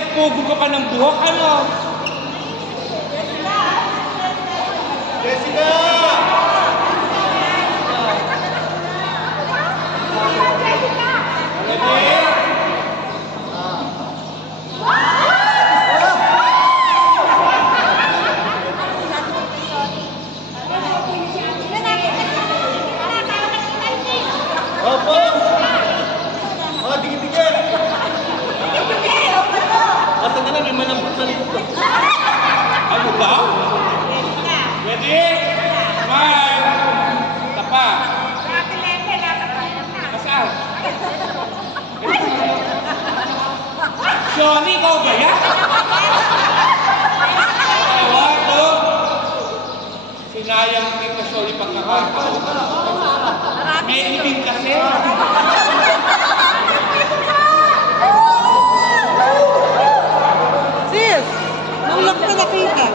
nagpugo ka pa ng buhok, ano? Jessica! Opo! Oh, dikit-dikit! Asa na lang, may malambot sa likod. Ano ba? Ready? Smile! Tapa. Masaan? Johnny, ikaw ba yan? Ewa ko. Sinayang din ka, Johnny, pagkakataon. May ibig kasi. Sis, nung lang ka nakita.